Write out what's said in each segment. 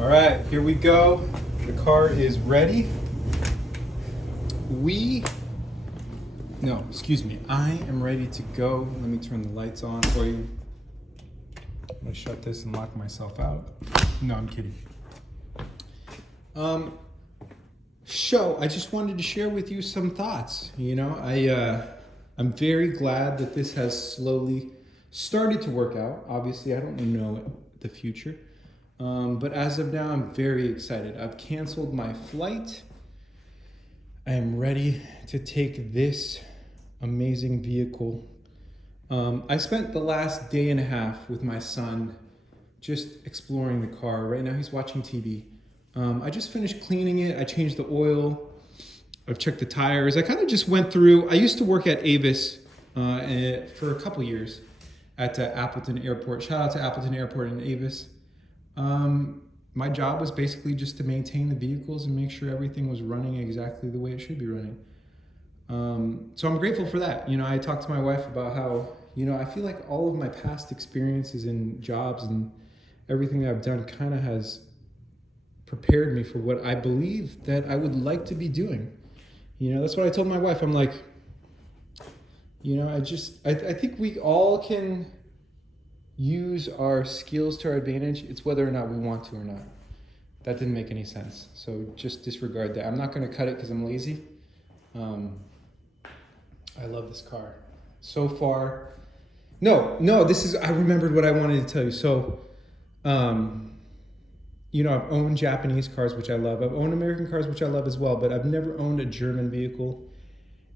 All right, here we go. The car is ready. I am ready to go. Let me turn the lights on for you. I'm gonna shut this and lock myself out. No, I'm kidding. I just wanted to share with you some thoughts. I'm very glad that this has slowly started to work out. Obviously, I don't know the future. But as of now, I'm very excited. I've canceled my flight. I am ready to take this amazing vehicle. I spent the last day and a half with my son just exploring the car. Right now he's watching TV. I just finished cleaning it. I changed the oil. I've checked the tires. I kind of just went through. I used to work at Avis for a couple years at Appleton Airport. Shout out to Appleton Airport and Avis. My job was basically just to maintain the vehicles and make sure everything was running exactly the way it should be running. So I'm grateful for that. I talked to my wife about how, I feel like all of my past experiences in jobs and everything that I've done kind of has prepared me for what I believe that I would like to be doing. That's what I told my wife. I'm like, I think we all can use our skills to our advantage. It's whether or not we want to or not. That didn't make any sense. So just disregard that. I'm not going to cut it because I'm lazy. I love this car. So far. No, I remembered what I wanted to tell you. So, I've owned Japanese cars, which I love. I've owned American cars, which I love as well, but I've never owned a German vehicle.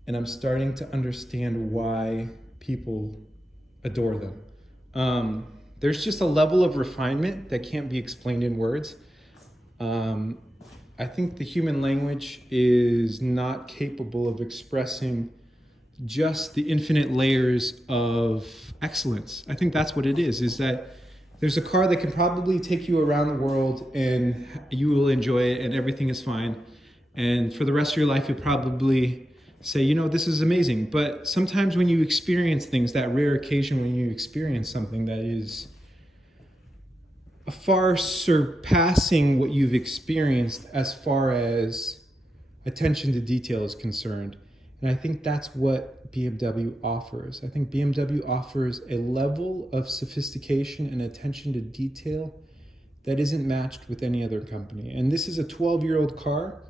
And I'm starting to understand why people adore them. There's just a level of refinement that can't be explained in words. I think the human language is not capable of expressing just the infinite layers of excellence. I think that's what it is that there's a car that can probably take you around the world and you will enjoy it and everything is fine. And for the rest of your life, you'll probably say, this is amazing. But sometimes when you experience things, that rare occasion when you experience something that is far surpassing what you've experienced as far as attention to detail is concerned. And I think that's what BMW offers. I think BMW offers a level of sophistication and attention to detail that isn't matched with any other company. And this is a 12-year-old car.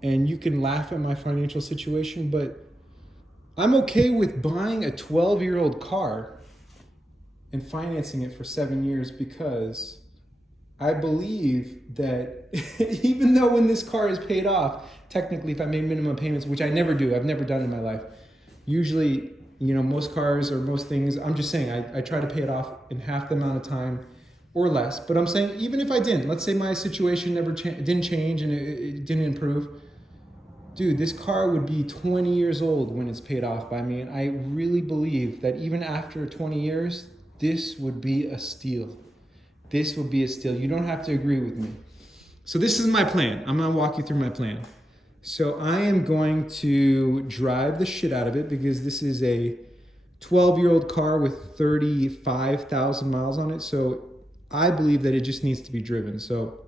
And you can laugh at my financial situation, but I'm okay with buying a 12-year-old car and financing it for 7 years because I believe that even though when this car is paid off, technically if I made minimum payments, which I never do, I've never done in my life. Usually, most cars or most things, I'm just saying I try to pay it off in half the amount of time or less. But I'm saying even if I didn't, let's say my situation didn't change and it didn't improve. Dude, this car would be 20 years old when it's paid off by me. And I really believe that even after 20 years, this would be a steal. This would be a steal. You don't have to agree with me. So this is my plan. I'm going to walk you through my plan. So I am going to drive the shit out of it because this is a 12-year-old car with 35,000 miles on it. So I believe that it just needs to be driven. So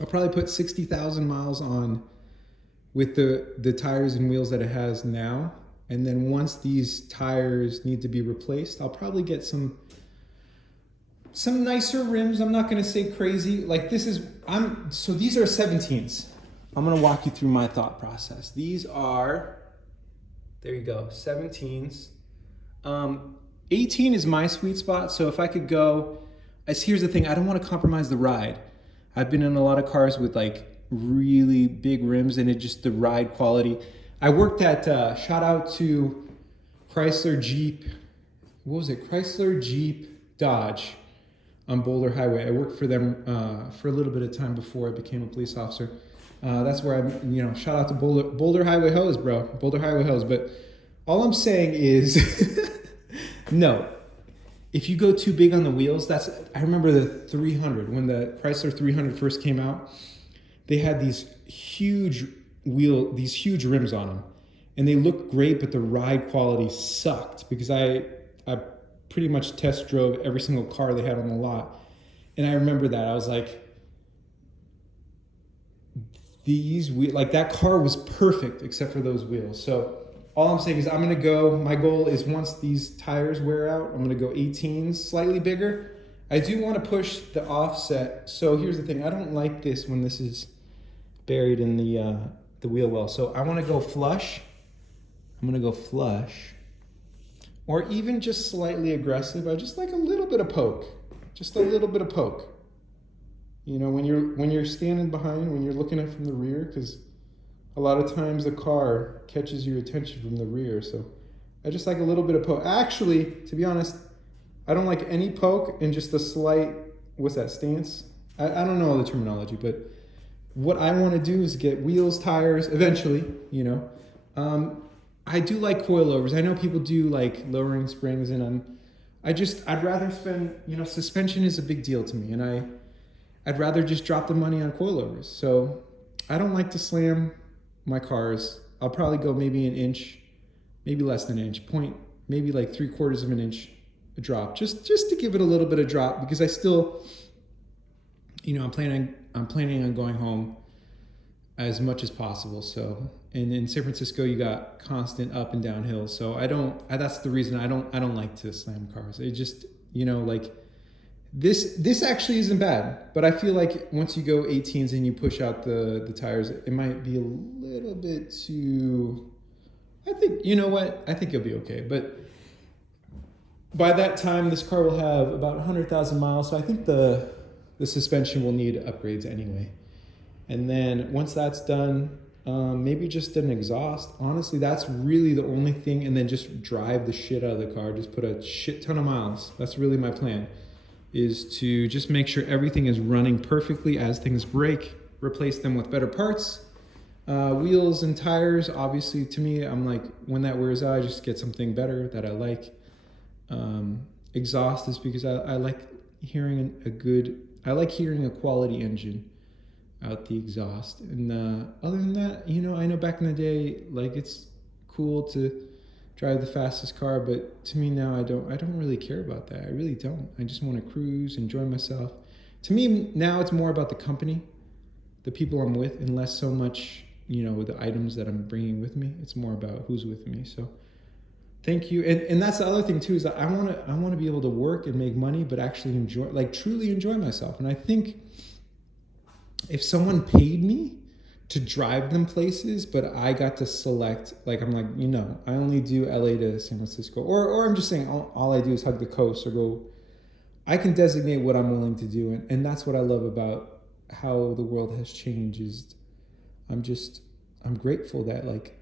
I'll probably put 60,000 miles on with the tires and wheels that it has now. And then once these tires need to be replaced, I'll probably get some nicer rims. I'm not going to say crazy. Like these are 17s. I'm going to walk you through my thought process. These are, there you go, 17s. 18 is my sweet spot. So if I could go, here's the thing, I don't want to compromise the ride. I've been in a lot of cars with like really big rims and the ride quality. I worked at, shout out to Chrysler Jeep Dodge on Boulder Highway. I worked for them for a little bit of time before I became a police officer. That's where I'm, shout out to Boulder Highway Hose, bro. Boulder Highway Hose. But all I'm saying is, no. If you go too big on the wheels, I remember the 300, when the Chrysler 300 first came out, they had these huge rims on them. And they looked great, but the ride quality sucked because I pretty much test drove every single car they had on the lot. And I remember that. I was like, like that car was perfect except for those wheels. So all I'm saying is I'm going to go, my goal is once these tires wear out, I'm going to go 18s, slightly bigger. I do want to push the offset. So here's the thing. I don't like this when this is buried in the wheel well. So I want to go flush. I'm going to go flush. Or even just slightly aggressive. I just like a little bit of poke. Just a little bit of poke. You know, when you're standing behind, when you're looking at from the rear, because a lot of times the car catches your attention from the rear. So I just like a little bit of poke. Actually, to be honest, I don't like any poke and just a slight, what's that, stance? I don't know all the terminology, but what I want to do is get wheels, tires, eventually, you know. I do like coilovers. I know people do like lowering springs, and I'd rather spend, you know, suspension is a big deal to me, and I'd rather just drop the money on coilovers. So I don't like to slam my cars. I'll probably go maybe an inch, maybe less than an inch, maybe like 3/4 of an inch a drop, just to give it a little bit of drop, because I still, you know, I'm planning on going home as much as possible. So, and in San Francisco, you got constant up and down hills. So that's the reason I don't like to slam cars. It just, you know, like this actually isn't bad, but I feel like once you go 18s and you push out the tires, it might be a little bit too, I think, you know what? I think it'll be okay. But by that time, this car will have about 100,000 miles. So I think the suspension will need upgrades anyway. And then once that's done, maybe just an exhaust. Honestly, that's really the only thing. And then just drive the shit out of the car. Just put a shit ton of miles. That's really my plan, is to just make sure everything is running perfectly. As things break, replace them with better parts. Wheels and tires, obviously, to me, I'm like, when that wears out, I just get something better that I like. Exhaust is because I like hearing a quality engine out the exhaust. And other than that, you know, I know back in the day, like, it's cool to drive the fastest car, but to me now, I don't really care about that. I really don't. I just want to cruise, enjoy myself. To me now, it's more about the company, the people I'm with, and less so much, you know, the items that I'm bringing with me. It's more about who's with me. So thank you. And that's the other thing too, is that I want to be able to work and make money, but actually enjoy, like truly enjoy myself. And I think if someone paid me to drive them places, but I got to select, like, I'm like, you know, I only do LA to San Francisco, or I'm just saying all I do is hug the coast or go, I can designate what I'm willing to do. And that's what I love about how the world has changed, is I'm grateful that, like,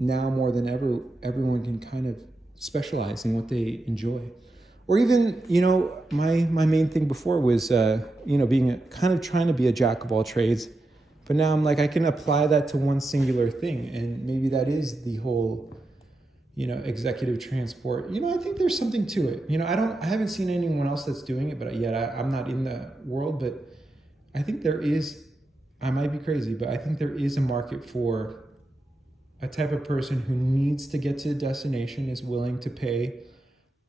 now more than ever, everyone can kind of specialize in what they enjoy. Or even, you know, my main thing before was, you know, being kind of trying to be a jack of all trades. But now I'm like, I can apply that to one singular thing. And maybe that is the whole, you know, executive transport. You know, I think there's something to it. You know, I haven't seen anyone else that's doing it, but yet I'm not in that world. But I think there is, I might be crazy, but I think there is a market for a type of person who needs to get to a destination, is willing to pay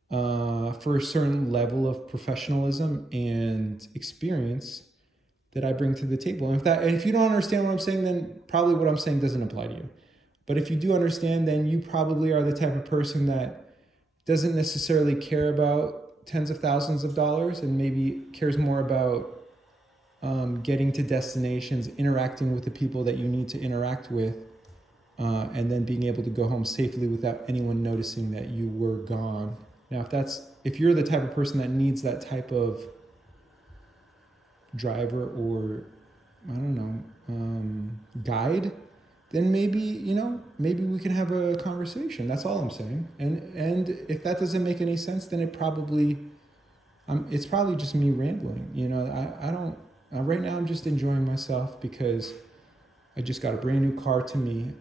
for a certain level of professionalism and experience that I bring to the table. And if you don't understand what I'm saying, then probably what I'm saying doesn't apply to you. But if you do understand, then you probably are the type of person that doesn't necessarily care about tens of thousands of dollars, and maybe cares more about getting to destinations, interacting with the people that you need to interact with, and then being able to go home safely without anyone noticing that you were gone. Now, if you're the type of person that needs that type of driver or, I don't know, guide, then maybe we can have a conversation. That's all I'm saying. And if that doesn't make any sense, then it's probably just me rambling. You know, I don't, right now I'm just enjoying myself because I just got a brand new car to me.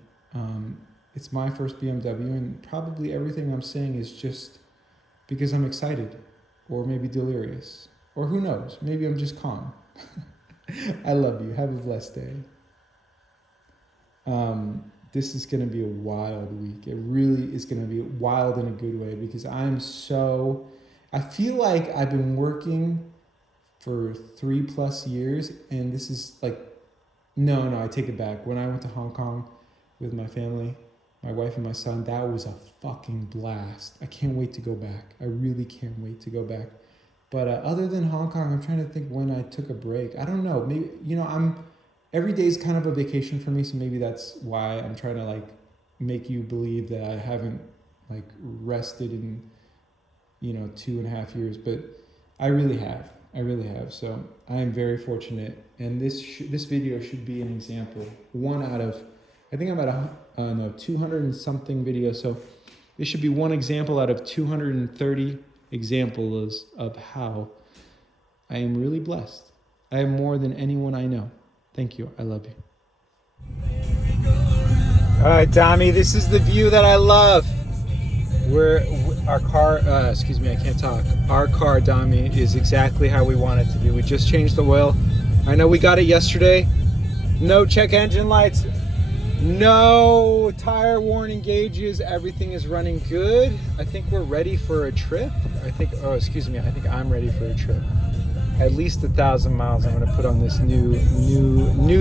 It's my first BMW, and probably everything I'm saying is just because I'm excited, or maybe delirious, or who knows, maybe I'm just calm. I love you. Have a blessed day. This is going to be a wild week. It really is going to be wild in a good way, because I feel like I've been working for 3+ years, and this is like No, I take it back. When I went to Hong Kong with my family, my wife and my son, that was a fucking blast. I can't wait to go back. I really can't wait to go back. But other than Hong Kong, I'm trying to think when I took a break. I don't know. Maybe, every day is kind of a vacation for me, so maybe that's why I'm trying to like make you believe that I haven't like rested in 2.5 years, but I really have. So I am very fortunate, and this video should be an example. One out of, I think I'm at 200 and something videos. So this should be one example out of 230 examples of how I am really blessed. I am more than anyone I know. Thank you. I love you. All right, Tommy, this is the view that I love. Our car, I can't talk. Our car, Dami, is exactly how we want it to be. We just changed the oil. I know we got it yesterday. No check engine lights. No tire warning gauges. Everything is running good. I think we're ready for a trip. I think I'm ready for a trip. At least 1,000 miles I'm gonna put on this new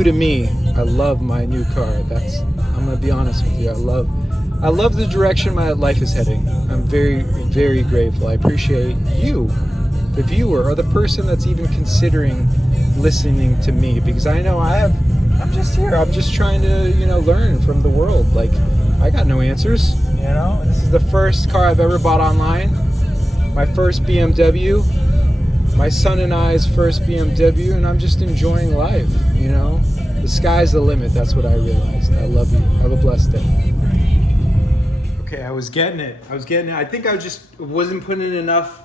to me. I love my new car. I'm gonna be honest with you. I love the direction my life is heading. I'm very, very grateful. I appreciate you, the viewer, or the person that's even considering listening to me, because I know I'm just here. I'm just trying to, learn from the world. Like, I got no answers, This is the first car I've ever bought online. My first BMW. My son and I's first BMW, and I'm just enjoying life, The sky's the limit. That's what I realized. I love you. Have a blessed day. Okay, I was getting it. I think I just wasn't putting in enough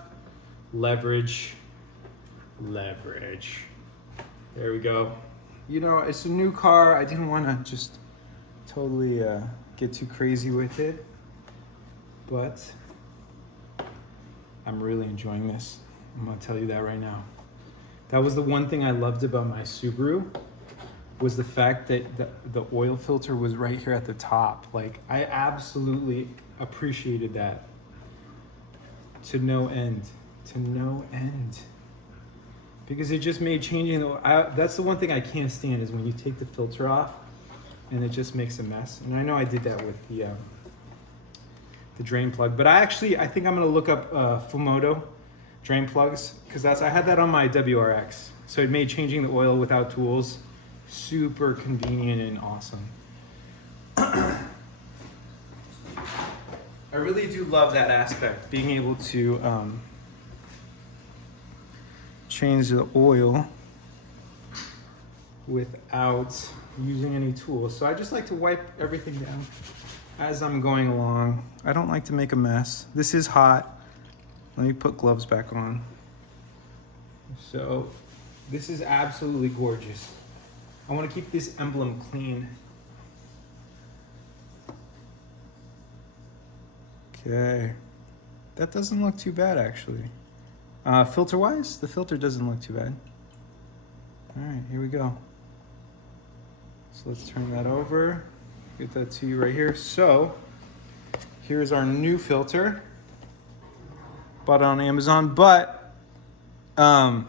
leverage. There we go. It's a new car. I didn't want to just totally get too crazy with it, but I'm really enjoying this. I'm gonna tell you that right now. That was the one thing I loved about my Subaru, was the fact that the oil filter was right here at the top. Like, I absolutely appreciated that to no end. Because it just made changing that's the one thing I can't stand, is when you take the filter off and it just makes a mess. And I know I did that with the drain plug, but I think I'm gonna look up Fumoto drain plugs, because I had that on my WRX. So it made changing the oil without tools super convenient and awesome. I really do love that aspect, being able to change the oil without using any tools. So I just like to wipe everything down as I'm going along. I don't like to make a mess. This is hot. Let me put gloves back on. So this is absolutely gorgeous. I want to keep this emblem clean. Okay. That doesn't look too bad, actually. Filter-wise, the filter doesn't look too bad. All right, here we go. So let's turn that over. Get that to you right here. So here's our new filter. Bought it on Amazon, but I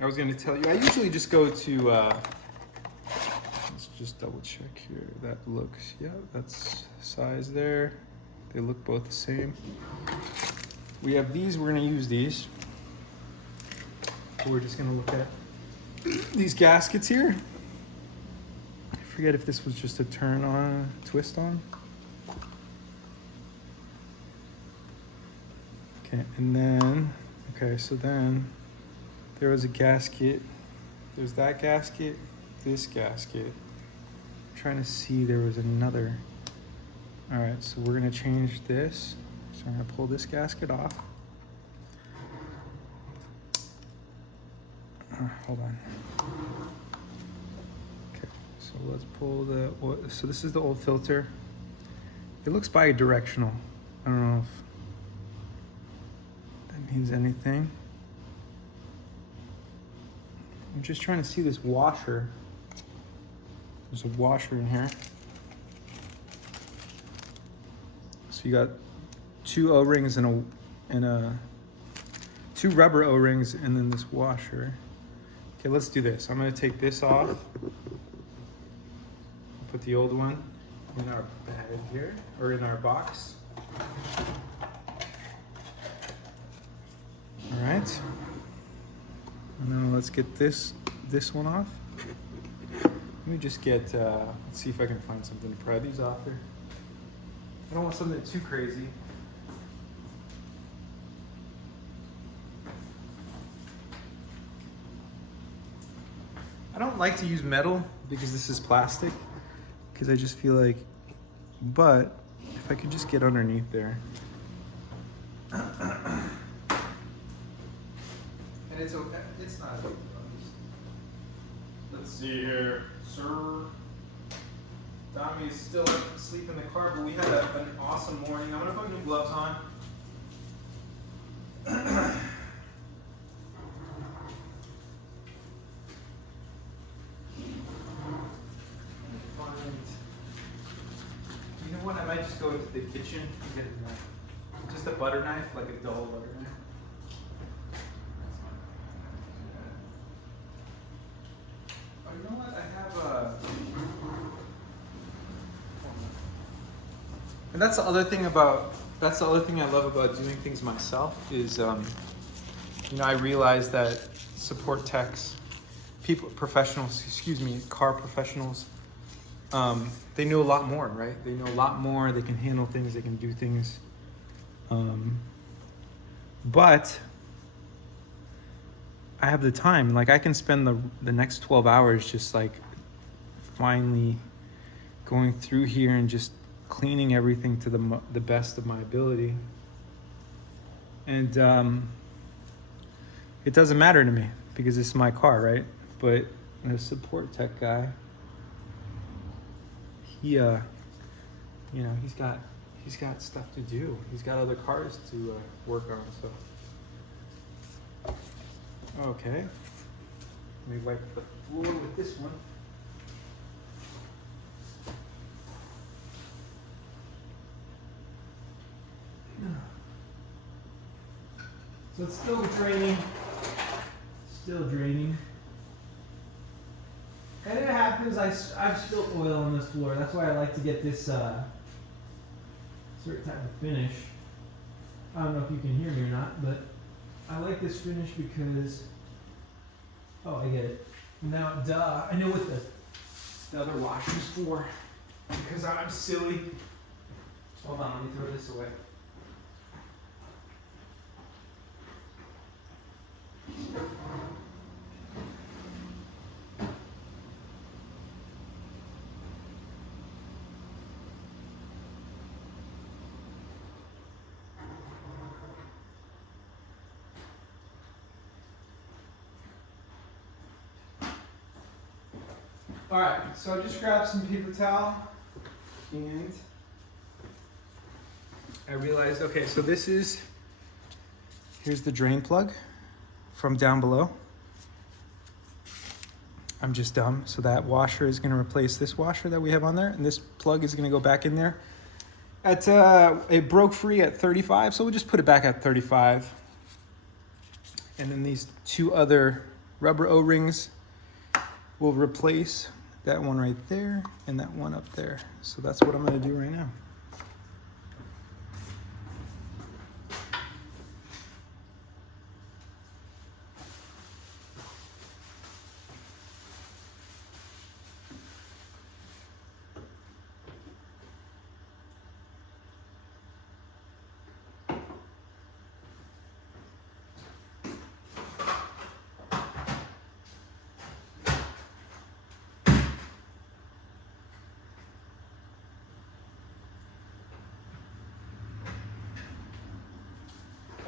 was going to tell you, I usually just go to, let's just double check here. That looks, yeah, that's size there. They look both the same. We have these, we're going to use these. We're just going to look at these gaskets here. I forget if this was just a turn on, twist on. Okay, and then, so then there was a gasket. There's that gasket, this gasket. I'm trying to see, there was another. All right, so we're gonna change this. So I'm gonna pull this gasket off. Hold on. Okay, so let's pull so this is the old filter. It looks bi-directional. I don't know if means anything. I'm just trying to see this washer. There's a washer in here. So you got two O-rings and two rubber O-rings, and then this washer. Okay, let's do this. I'm gonna take this off. put the old one in our bag here, or in our box. All right. And then let's get this one off. Let me just get, let's see if I can find something to pry these off here. I don't want something too crazy. I don't like to use metal because this is plastic, because I just feel like, but if I could just get underneath there. And it's okay, it's not a big deal. Let's see here, sir. Dami is still asleep in the car, but we had an awesome morning. I'm gonna put new gloves on. You know what? I might just go into the kitchen and get just a butter knife, like a dull butter knife. Oh, you know what? I have a. And that's the other thing I love about doing things myself is, you know, I realize that support techs, car professionals, they know a lot more, right? They know a lot more, they can handle things, they can do things. But I have the time, like I can spend the next 12 hours just like finally going through here and just cleaning everything to the best of my ability. And it doesn't matter to me because it's my car, right? But the support tech guy, he you know, he's got stuff to do. He's got other cars to work on, so. Okay. Let me wipe the floor with this one. So it's still draining. And it happens, I've spilled oil on this floor. That's why I like to get this certain type of finish. I don't know if you can hear me or not, but I like this finish because, oh, I get it. Now, duh, I know what the other washer's for, because I'm silly. Hold on, let me throw this away. All right, so I just grabbed some paper towel and I realized, okay, so here's the drain plug from down below. I'm just dumb. So that washer is gonna replace this washer that we have on there, and this plug is gonna go back in there. It broke free at 35, so we'll just put it back at 35. And then these two other rubber O-rings will replace that one right there and that one up there. So that's what I'm gonna do right now.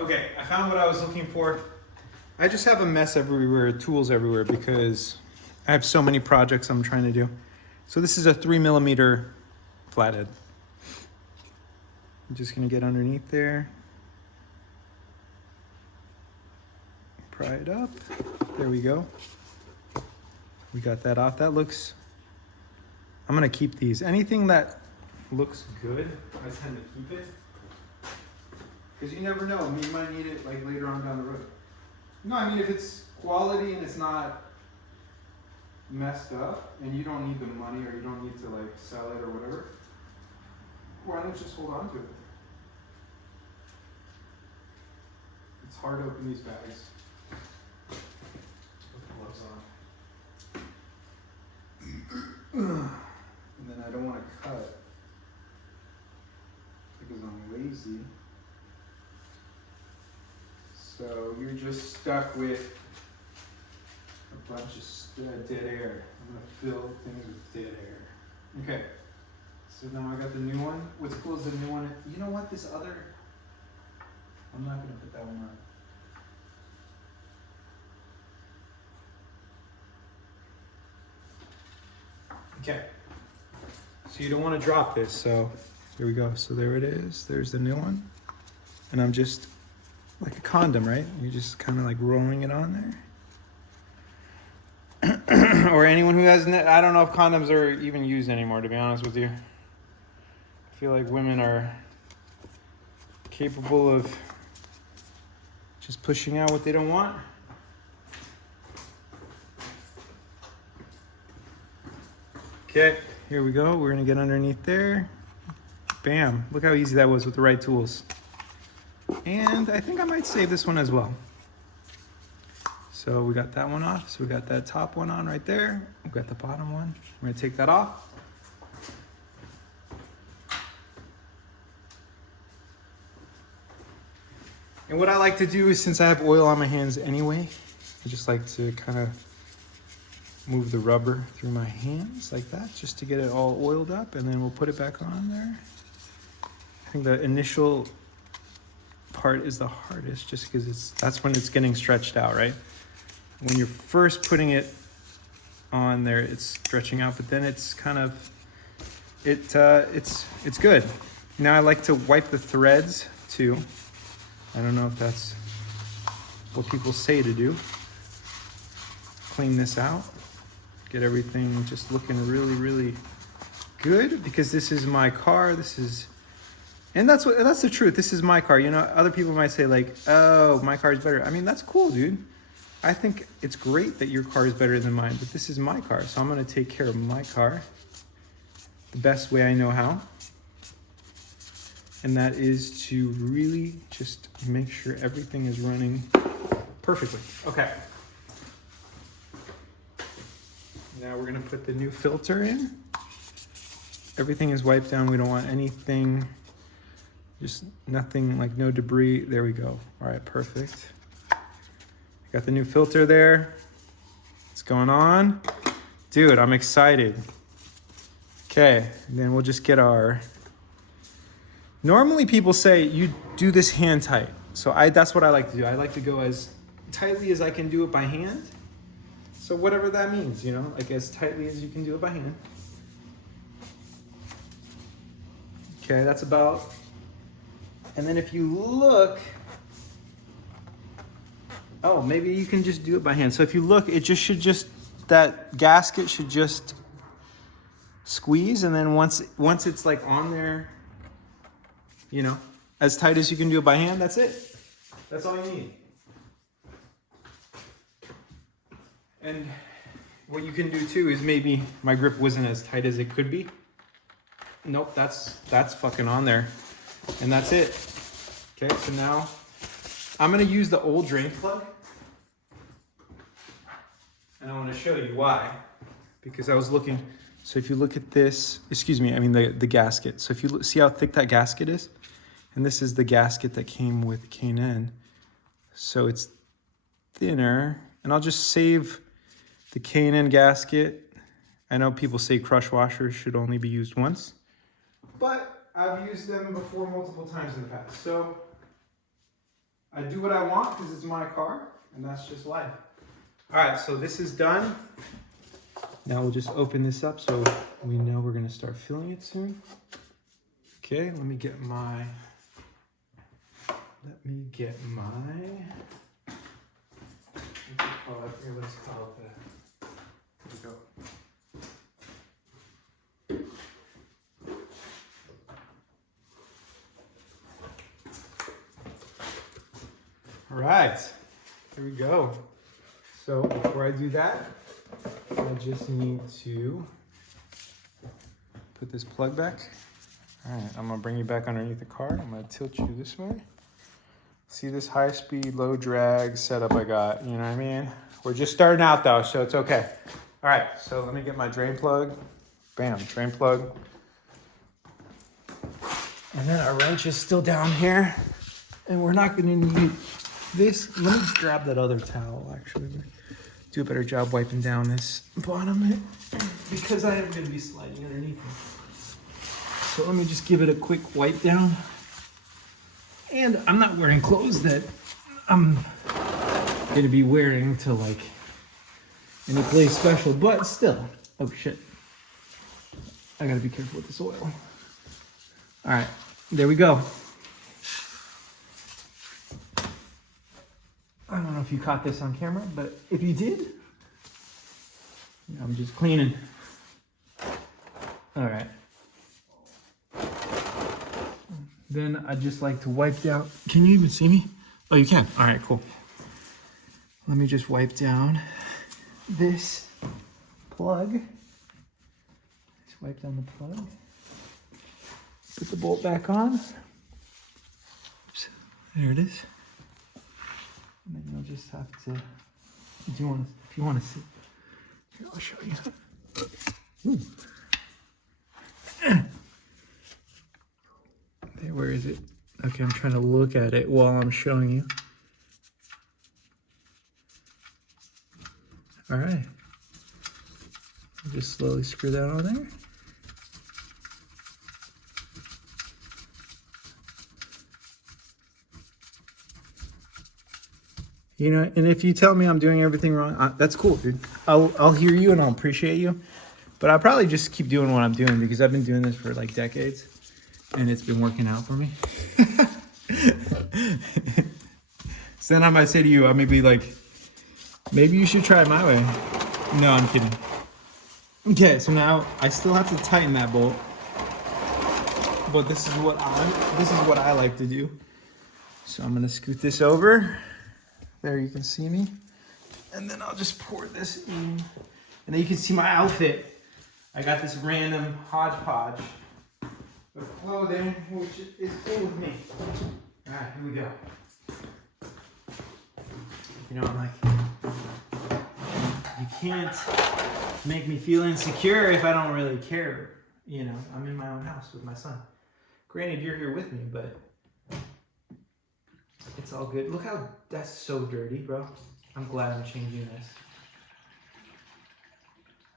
Okay, I found what I was looking for. I just have a mess everywhere, tools everywhere, because I have so many projects I'm trying to do. So this is a 3mm flathead. I'm just gonna get underneath there. Pry it up. There we go. We got that off. That looks, I'm gonna keep these. Anything that looks good, I tend to keep it. Because you never know, you might need it like later on down the road. No, I mean if it's quality and it's not messed up and you don't need the money or you don't need to like sell it or whatever, why don't you just hold on to it? It's hard to open these bags. Put the gloves on. And then I don't want to cut because I'm lazy. So you're just stuck with a bunch of dead air. I'm gonna fill things with dead air. Okay. So now I got the new one. What's cool is the new one. You know what? This other. I'm not gonna put that one on. Okay. So you don't want to drop this. So here we go. So there it is. There's the new one. And I'm just like a condom, right? You're just kind of like rolling it on there. Or anyone who has, I don't know if condoms are even used anymore, to be honest with you. I feel like women are capable of just pushing out what they don't want. Okay, here we go. We're gonna get underneath there. Bam, look how easy that was with the right tools. And I think I might save this one as well. So we got that one off. So we got that top one on right there. We got the bottom one. We're gonna take that off. And what I like to do is, since I have oil on my hands anyway, I just like to kind of move the rubber through my hands like that, just to get it all oiled up, and then we'll put it back on there. I think the initial part is the hardest, just because that's when it's getting stretched out, right? When you're first putting it on there, it's stretching out, but then it's kind of, it's good. Now I like to wipe the threads too. I don't know if that's what people say to do. Clean this out, get everything just looking really, really good, because this is my car. And that's the truth. This is my car. You know, other people might say like, oh, my car is better. I mean, that's cool, dude. I think it's great that your car is better than mine, but this is my car. So I'm going to take care of my car the best way I know how. And that is to really just make sure everything is running perfectly. Okay. Now we're going to put the new filter in. Everything is wiped down. We don't want anything, just nothing, like no debris. There we go. All right, perfect. Got the new filter there. It's going on. Dude, I'm excited. Okay, then we'll just get our... Normally people say you do this hand tight. So that's what I like to do. I like to go as tightly as I can do it by hand. So whatever that means, you know, like as tightly as you can do it by hand. Okay, that's about... And then if you look... Oh, maybe you can just do it by hand. So if you look, it just should just, that gasket should just squeeze. And then once it's like on there, you know, as tight as you can do it by hand, that's it. That's all you need. And what you can do too is, maybe my grip wasn't as tight as it could be. Nope, that's fucking on there. And that's it. Okay, so now I'm gonna use the old drain plug, and I want to show you why. Because I was looking, so if you look at this, excuse me, I mean the gasket. So if you see how thick that gasket is, and this is the gasket that came with K&N, so it's thinner. And I'll just save the K&N gasket. I know people say crush washers should only be used once, but I've used them before multiple times in the past. So I do what I want because it's my car, and that's just life. All right, so this is done. Now we'll just open this up so we know we're gonna start filling it soon. Okay, let me get my, here, let's call it that. Here we go. All right, here we go. So before I do that, I just need to put this plug back. All right, I'm gonna bring you back underneath the car. I'm gonna tilt you this way. See this high speed, low drag setup I got, you know what I mean? We're just starting out though, so it's okay. All right, so let me get my drain plug. Bam, drain plug. And then our wrench is still down here. And we're not gonna need this. Let me grab that other towel, actually. Do a better job wiping down this bottom because I am gonna be sliding underneath it. So let me just give it a quick wipe down. And I'm not wearing clothes that I'm gonna be wearing to like any place special, but still. Oh shit. I gotta be careful with this oil. All right, there we go. I don't know if you caught this on camera, but if you did, I'm just cleaning. All right. Then I just like to wipe down. Can you even see me? Oh, you can. All right, cool. Let me just wipe down this plug. Just wipe down the plug. Put the bolt back on. Oops. There it is. And then you'll just have to, if you want to see, here, I'll show you. Ooh. There, where is it? Okay, I'm trying to look at it while I'm showing you. All right. Just slowly screw that on there. You know, and if you tell me I'm doing everything wrong, that's cool, dude. I'll hear you and I'll appreciate you. But I'll probably just keep doing what I'm doing because I've been doing this for like decades and it's been working out for me. So then I might say to you, I may be like, maybe you should try it my way. No, I'm kidding. Okay, so now I still have to tighten that bolt. But this is what I like to do. So I'm gonna scoot this over. There you can see me. And then I'll just pour this in. And then you can see my outfit. I got this random hodgepodge of clothing, which is cool with me. All right, here we go. You know, I'm like, you can't make me feel insecure if I don't really care. You know, I'm in my own house with my son. Granted, you're here with me, but it's all good. Look how that's so dirty, bro. I'm glad I'm changing this.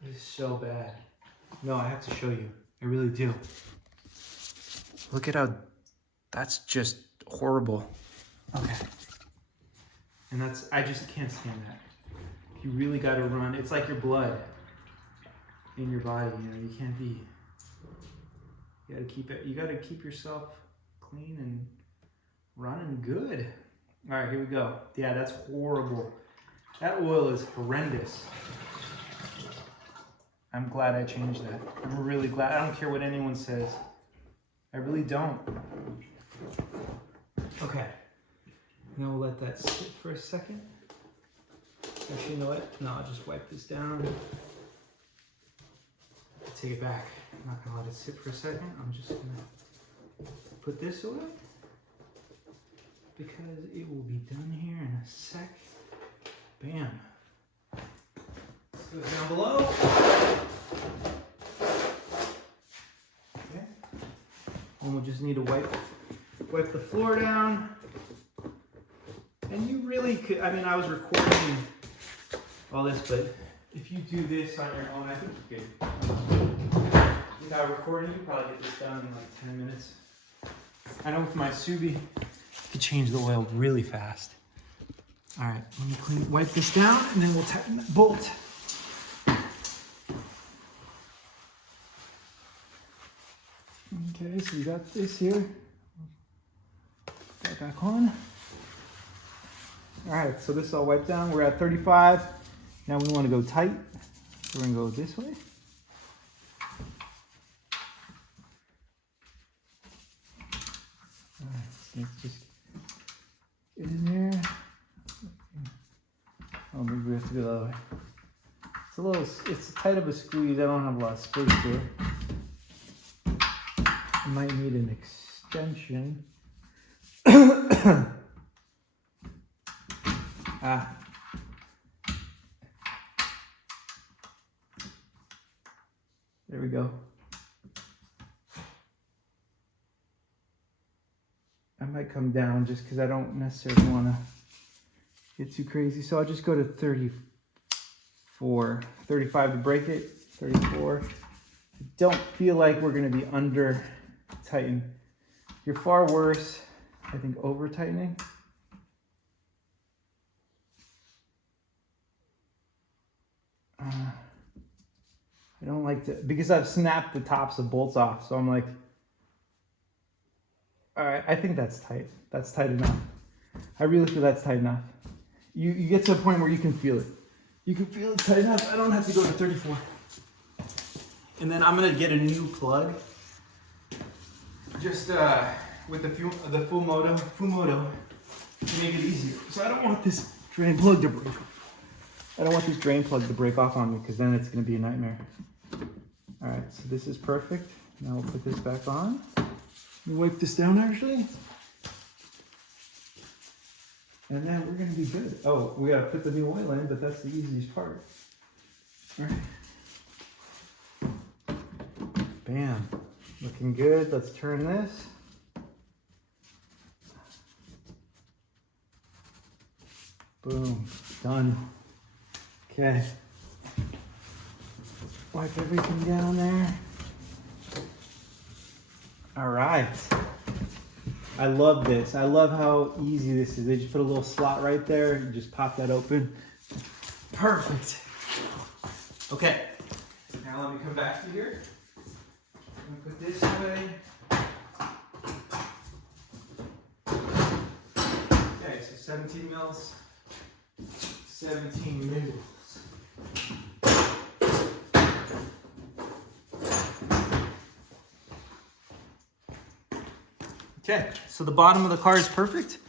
This is so bad. No, I have to show you. I really do. Look at how that's just horrible. Okay. And I just can't stand that. You really got to run. It's like your blood in your body. You know, you can't be. You got to keep it. You got to keep yourself clean and running good. All right, here we go. Yeah, that's horrible. That oil is horrendous. I'm glad I changed that. I'm really glad. I don't care what anyone says. I really don't. Okay. Now we'll let that sit for a second. Actually, you know what? No, I'll just wipe this down. Take it back. I'm not gonna let it sit for a second. I'm just gonna put this away because it will be done here in a sec. Bam. Let's go down below. Okay. And we'll just need to wipe the floor down. And you really could, I mean, I was recording all this, but if you do this on your own, I think you could. Without recording, you probably get this done in like 10 minutes. I know with my Subi, you can change the oil really fast. All right, let me wipe this down, and then we'll tighten that bolt. Okay, so we got this here. Put that back on. All right, so this is all wiped down. We're at 35. Now we want to go tight. So we're gonna go this way. All right, so let's just get in there. Oh, maybe we have to go the other way. It's it's tight of a squeeze. I don't have a lot of space here. I might need an extension. There we go. I might come down just because I don't necessarily want to get too crazy. So I'll just go to 34, 35 to break it, 34. I don't feel like we're going to be under tightened. You're far worse, I think, over tightening. I don't like to, because I've snapped the tops of bolts off. So I'm like, all right, I think that's tight. That's tight enough. I really feel that's tight enough. You get to a point where you can feel it. You can feel it tight enough. I don't have to go to 34. And then I'm gonna get a new plug. Just with the Fumoto to make it easier. So I don't want this drain plug to break. I don't want this drain plug to break off on me because then it's gonna be a nightmare. All right, so this is perfect. Now we'll put this back on. Let me wipe this down actually. And then we're gonna be good. Oh, we gotta put the new oil in, but that's the easiest part. All right. Bam, looking good. Let's turn this. Boom, done. Okay. Wipe everything down there. All right. I love this. I love how easy this is. They just put a little slot right there. You just pop that open. Perfect. Okay. Now let me come back to here. I'm gonna put this away. Okay, so 17 mils. 17 mils. Okay, so the bottom of the car is perfect.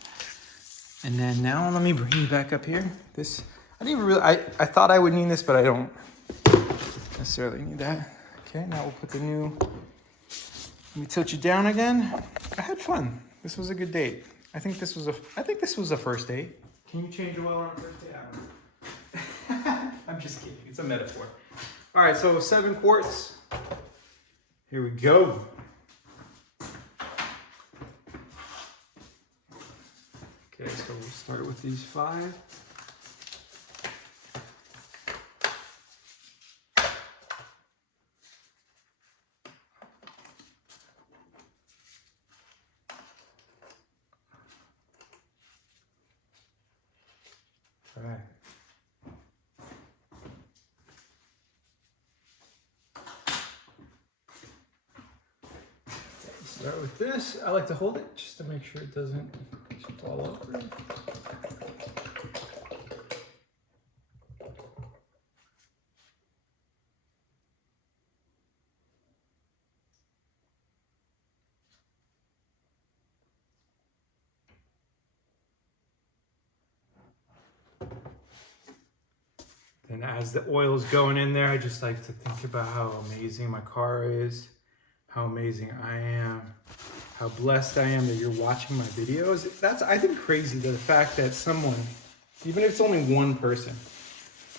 And then now let me bring you back up here. This, I didn't even really, I thought I would need this, but I don't necessarily need that. Okay, now we'll put the new, let me tilt you down again. I had fun. This was a good date. I think this was a first date. Can you change oil on a first date? I don't know. I'm just kidding, it's a metaphor. All right, so 7 quarts. Here we go. Okay, so we'll start with these 5. All right. Start with this. I like to hold it just to make sure it doesn't fall over. And as the oil is going in there, I just like to think about how amazing my car is, how amazing I am, how blessed I am that you're watching my videos. That's, I think, crazy, the fact that someone, even if it's only one person,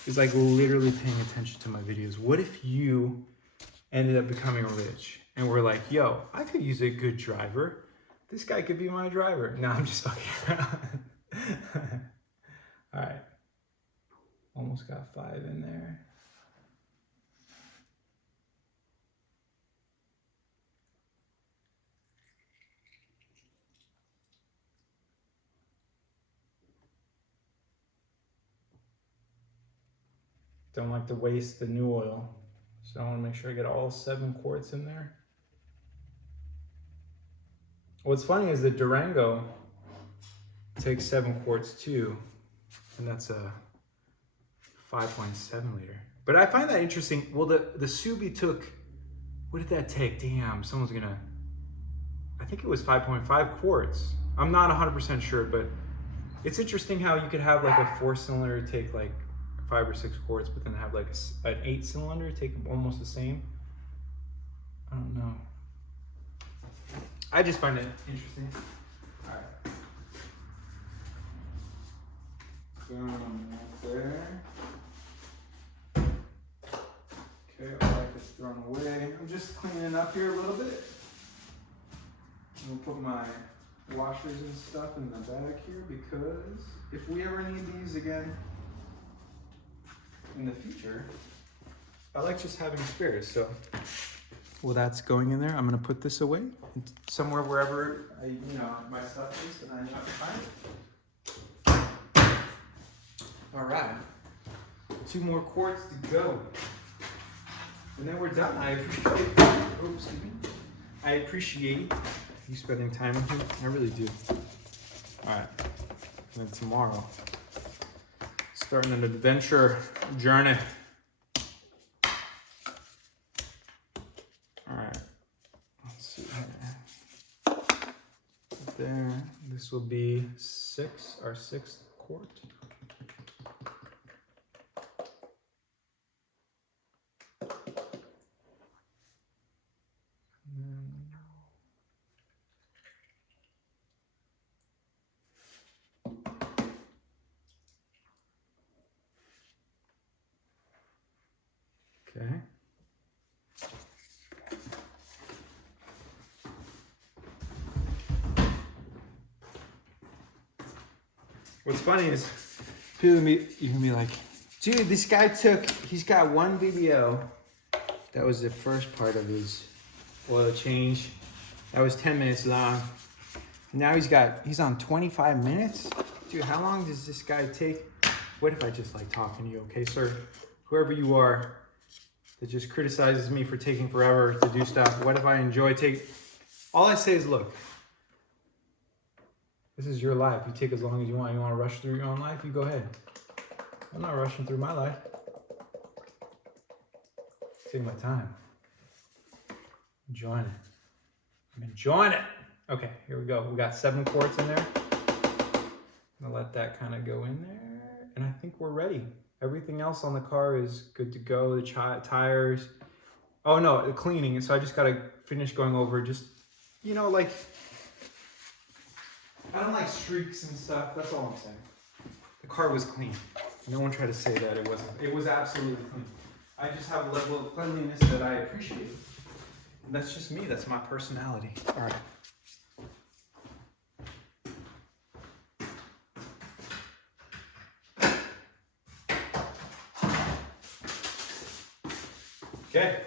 is like literally paying attention to my videos. What if you ended up becoming rich and we're like, yo, I could use a good driver. This guy could be my driver. No, I'm just fucking around. All right. Almost got 5 in there. Don't like to waste the new oil, so I want to make sure I get all 7 quarts in there. What's funny is the Durango takes 7 quarts too, and that's a 5.7 liter. But I find that interesting. Well, the Subi took, what did that take? Damn, someone's gonna, I think it was 5.5 quarts. I'm not 100% sure, but it's interesting how you could have like a 4-cylinder take like 5 or 6 quarts, but then have like an 8-cylinder, take almost the same. I don't know. I just find it interesting. All right. Boom, right there. Okay, all that gets thrown away. I'm just cleaning up here a little bit. We'll put my washers and stuff in the bag here because if we ever need these again in the future, I like just having spares. So, well, that's going in there. I'm gonna put this away somewhere wherever my stuff is, and I know how to find it. All right, 2 more quarts to go, and then we're done. I appreciate you spending time with me. I really do. All right, and then tomorrow, starting an adventure journey. All right, let's see here. There, this will be our 6th quart. Okay. What's funny is people you can be like, dude, this guy he's got one video. That was the first part of his oil change. That was 10 minutes long. Now he's on 25 minutes. Dude, how long does this guy take? What if I just like talking to you, okay, sir? Whoever you are that just criticizes me for taking forever to do stuff. What if I enjoy all I say is, look, this is your life. You take as long as you want. You want to rush through your own life? You go ahead. I'm not rushing through my life. Take my time. Enjoying it. I'm enjoying it. Okay, here we go. We got 7 quarts in there. I'm gonna let that kind of go in there. And I think we're ready. Everything else on the car is good to go. The tires. Oh no, the cleaning. So I just gotta finish going over just, like, I don't like streaks and stuff. That's all I'm saying. The car was clean. No one tried to say that it wasn't. It was absolutely clean. I just have a level of cleanliness that I appreciate. And that's just me. That's my personality. All right. Okay.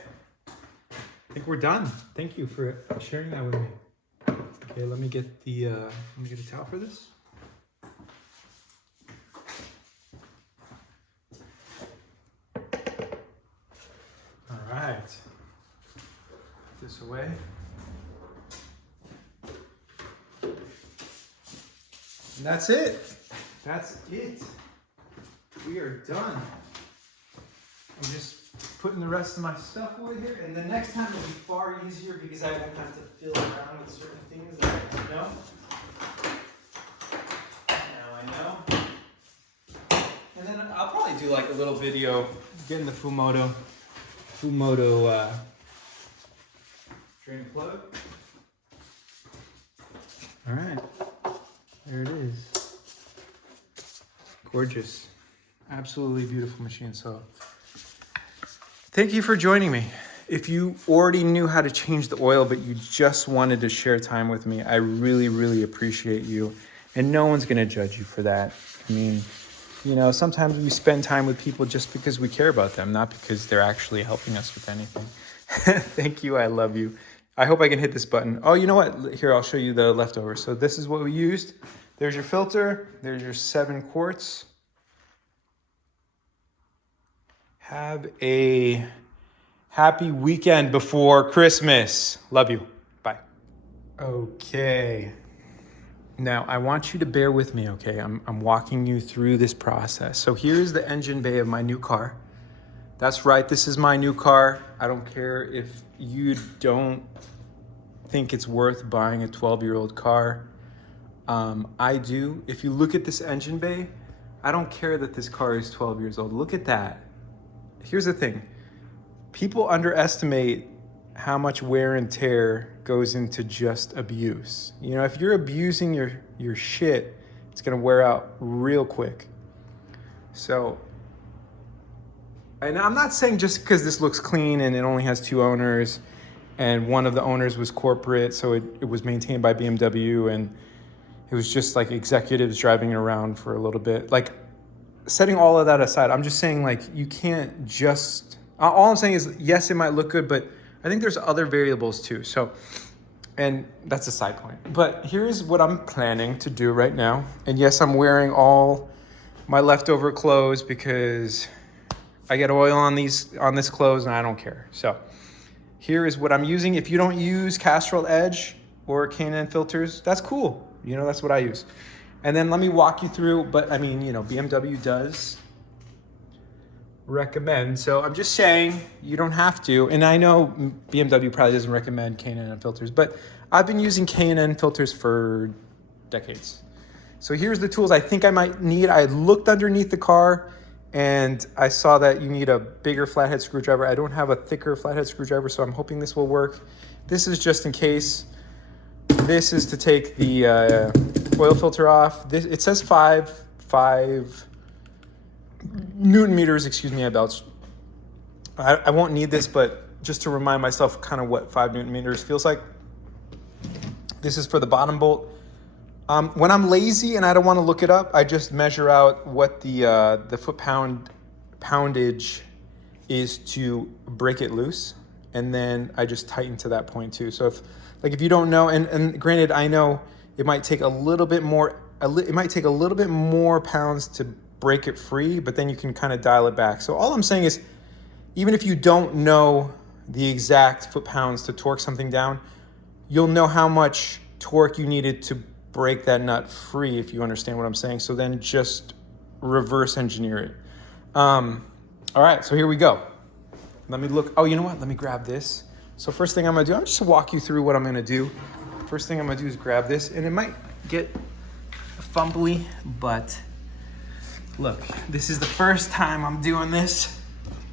I think we're done. Thank you for sharing that with me. Okay, let me get the towel for this. All right. Put this away. And that's it. That's it. We are done. I'm just putting the rest of my stuff away here, and the next time will be far easier because I won't have to fill around with certain things that I know. Now I know. And then I'll probably do like a little video getting the Fumoto drain plug. All right, there it is. Gorgeous, absolutely beautiful machine. So thank you for joining me. If you already knew how to change the oil, but you just wanted to share time with me, I really, really appreciate you. And no one's gonna judge you for that. I mean, sometimes we spend time with people just because we care about them, not because they're actually helping us with anything. Thank you, I love you. I hope I can hit this button. Oh, you know what? Here, I'll show you the leftovers. So this is what we used. There's your filter, there's your 7 quarts. Have a happy weekend before Christmas. Love you. Bye. Okay. Now, I want you to bear with me, okay? I'm walking you through this process. So here's the engine bay of my new car. That's right, this is my new car. I don't care if you don't think it's worth buying a 12-year-old car. I do. If you look at this engine bay, I don't care that this car is 12 years old. Look at that. Here's the thing. People underestimate how much wear and tear goes into just abuse. You know, if you're abusing your shit, it's gonna wear out real quick. So, and I'm not saying just because this looks clean and it only has 2 owners and one of the owners was corporate, so it was maintained by BMW and it was just like executives driving it around for a little bit. Like, setting all of that aside, I'm just saying, like, you can't just, all I'm saying is, yes, it might look good, but I think there's other variables too. So, and that's a side point. But here's what I'm planning to do right now. And yes, I'm wearing all my leftover clothes because I get oil on this clothes and I don't care. So here is what I'm using. If you don't use Castrol Edge or K&N filters, that's cool. You know, that's what I use. And then let me walk you through, but I mean, you know, BMW does recommend. So I'm just saying you don't have to. And I know BMW probably doesn't recommend K&N filters, but I've been using K&N filters for decades. So here's the tools I think I might need. I looked underneath the car and I saw that you need a bigger flathead screwdriver. I don't have a thicker flathead screwdriver, so I'm hoping this will work. This is just in case. This is to take the oil filter off. It says 5 Newton meters, excuse me, I belched. I won't need this, but just to remind myself kind of what 5 Newton meters feels like. This is for the bottom bolt. When I'm lazy and I don't want to look it up, I just measure out what the foot poundage is to break it loose, and then I just tighten to that point too. So if you don't know, and granted, I know it might take a little bit more. It might take a little bit more pounds to break it free, but then you can kind of dial it back. So all I'm saying is, even if you don't know the exact foot-pounds to torque something down, you'll know how much torque you needed to break that nut free, if you understand what I'm saying. So then just reverse engineer it. All right, so here we go. Let me look. Oh, you know what? Let me grab this. So first thing I'm gonna do, I'm just gonna walk you through what I'm gonna do. First thing I'm gonna do is grab this, and it might get fumbly, but look, this is the first time I'm doing this.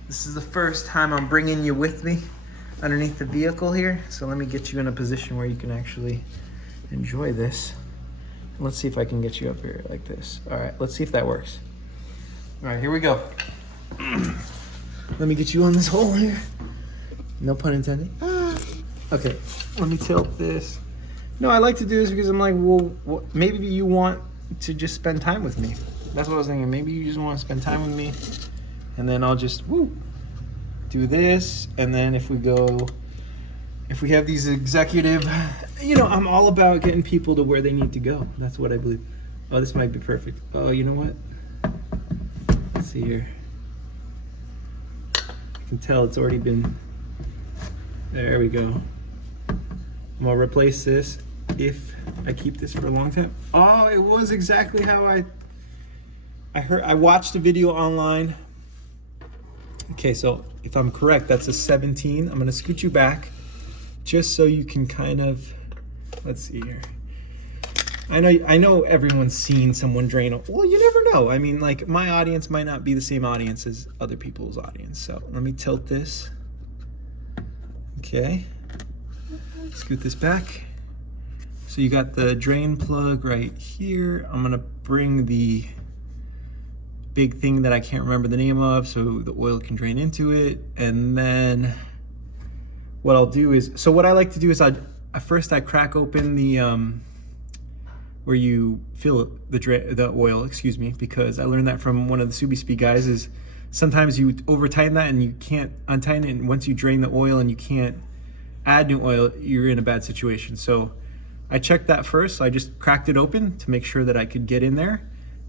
This is the first time I'm bringing you with me underneath the vehicle here. So let me get you in a position where you can actually enjoy this. Let's see if I can get you up here like this. All right, let's see if that works. All right, here we go. Let me get you on this hole here. No pun intended. Okay, let me tilt this. No, I like to do this because I'm like, well, maybe you want to just spend time with me. That's what I was thinking. Maybe you just want to spend time with me, and then I'll just do this. And then if we have these executive, you know, I'm all about getting people to where they need to go. That's what I believe. Oh, this might be perfect. Oh, you know what? Let's see here. I can tell it's already been. There we go. I'm gonna replace this if I keep this for a long time. Oh, it was exactly how I watched a video online. Okay, so if I'm correct, that's a 17. I'm gonna scoot you back just so you can kind of, let's see here. I know everyone's seen someone drain. Well, you never know. I mean, like, my audience might not be the same audience as other people's audience. So let me tilt this. Okay, scoot this back. So you got the drain plug right here. I'm gonna bring the big thing that I can't remember the name of so the oil can drain into it. And then what I'll do is, so what I like to do is I crack open the, where you fill the oil, excuse me, because I learned that from one of the Subi Speed guys, is sometimes you over tighten that and you can't untighten it, and once you drain the oil and you can't add new oil, you're in a bad situation. So I checked that first, so I just cracked it open to make sure that I could get in there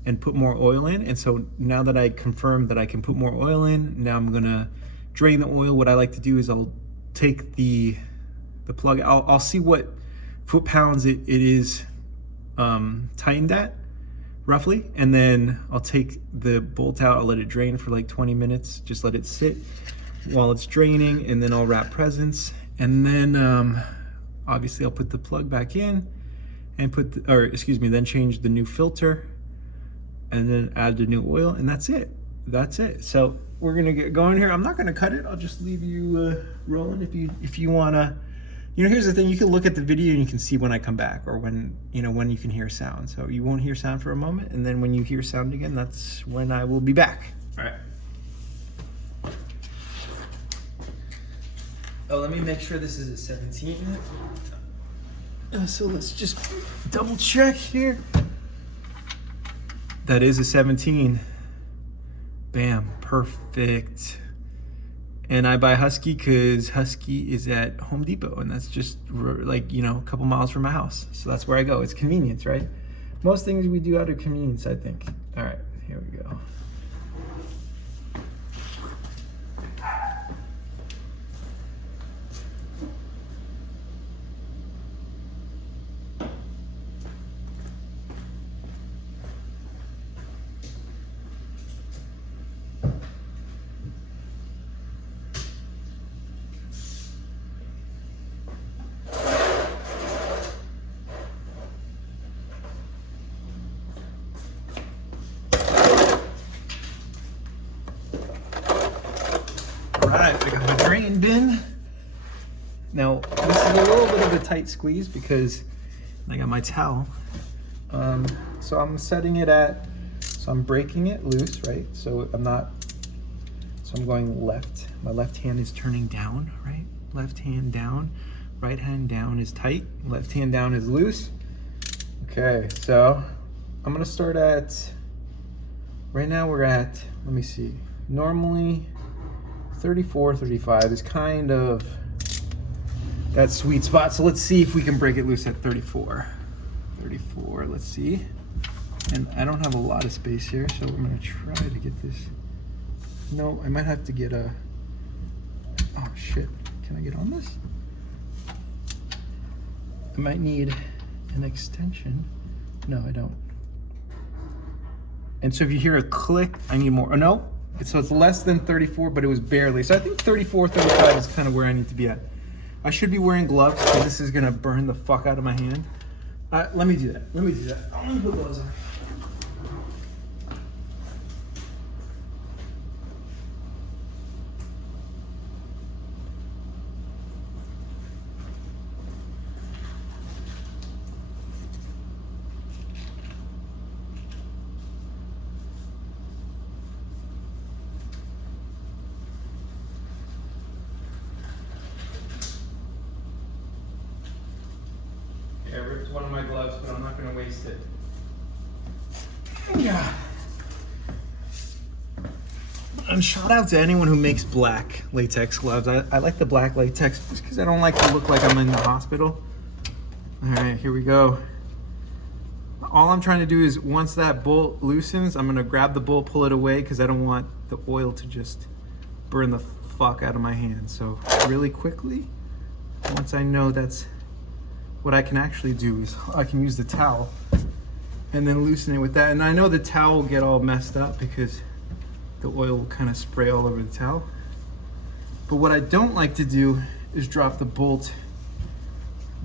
and put more oil in. And so now that I confirmed that I can put more oil in, now I'm gonna drain the oil. What I like to do is I'll take the plug, I'll see what foot-pounds it is tightened at, roughly, and then I'll take the bolt out, I'll let it drain for like 20 minutes, just let it sit while it's draining, and then I'll wrap presents, and then obviously I'll put the plug back in and then change the new filter, and then add the new oil, and that's it. That's it. So we're gonna get going here. I'm not gonna cut it. I'll just leave you rolling if you wanna. Here's the thing. You can look at the video and you can see when I come back, or when when you can hear sound. So you won't hear sound for a moment, and then when you hear sound again, that's when I will be back. All right. Oh, let me make sure this is a 17. So let's just double check here. That is a 17. Bam, perfect. And I buy Husky because Husky is at Home Depot, and that's just like, a couple miles from my house. So that's where I go. It's convenience, right? Most things we do out of convenience, I think. All right, here we go. Alright, I got my drain bin. Now, this is a little bit of a tight squeeze because I got my towel. So I'm setting it at, so I'm breaking it loose, right? So I'm going left. My left hand is turning down, right? Left hand down, right hand down is tight, left hand down is loose. Okay, so I'm gonna start at, right now we're at, let me see, normally 34, 35 is kind of that sweet spot. So let's see if we can break it loose at 34. 34, let's see. And I don't have a lot of space here, so I'm gonna try to get this. No, I might have to get a, oh shit, can I get on this? I might need an extension. No, I don't. And so if you hear a click, I need more. Oh no, so it's less than 34, but it was barely. So I think 34, 35 is kind of where I need to be at. I should be wearing gloves because this is gonna burn the fuck out of my hand. Let me do that. Let me put gloves on. I ripped one of my gloves, but I'm not going to waste it. Yeah. And shout out to anyone who makes black latex gloves. I like the black latex just because I don't like to look like I'm in the hospital. All right, here we go. All I'm trying to do is once that bolt loosens, I'm going to grab the bolt, pull it away because I don't want the oil to just burn the fuck out of my hand. So really quickly, once I know that's what I can actually do is I can use the towel and then loosen it with that. And I know the towel will get all messed up because the oil will kind of spray all over the towel. But what I don't like to do is drop the bolt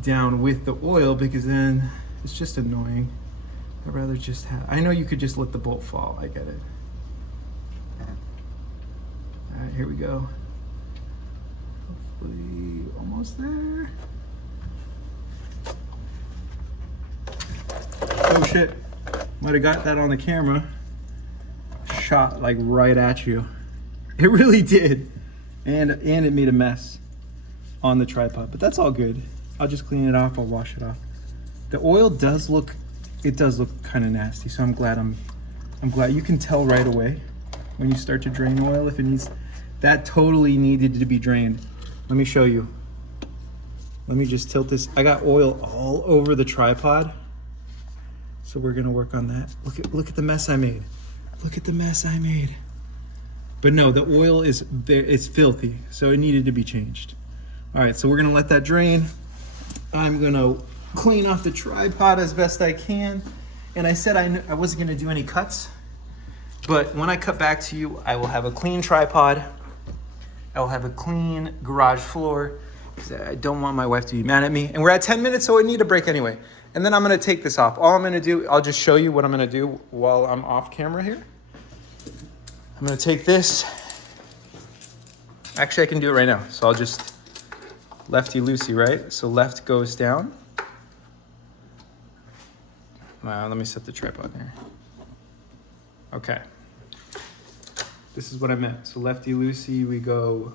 down with the oil because then it's just annoying. I'd rather just have, I know you could just let the bolt fall, I get it. All right, here we go. Hopefully almost there. Oh shit, might have got that on the camera. Shot like right at you. It really did. And it made a mess on the tripod, but that's all good. I'll just clean it off, I'll wash it off. The oil does look kind of nasty, so I'm glad you can tell right away when you start to drain oil if it needs, that totally needed to be drained. Let me show you. Let me just tilt this. I got oil all over the tripod. So we're gonna work on that. Look at the mess I made. Look at the mess I made. But no, the oil is there, it's filthy, so it needed to be changed. All right, so we're gonna let that drain. I'm gonna clean off the tripod as best I can. And I said I wasn't gonna do any cuts, but when I cut back to you, I will have a clean tripod. I will have a clean garage floor because I don't want my wife to be mad at me. And we're at 10 minutes, so I need a break anyway. And then I'm gonna take this off. All I'm gonna do, I'll just show you what I'm gonna do while I'm off camera here. I'm gonna take this. Actually, I can do it right now. So I'll just lefty-loosey, right? So left goes down. Let me set the tripod here. Okay. This is what I meant. So lefty-loosey, we go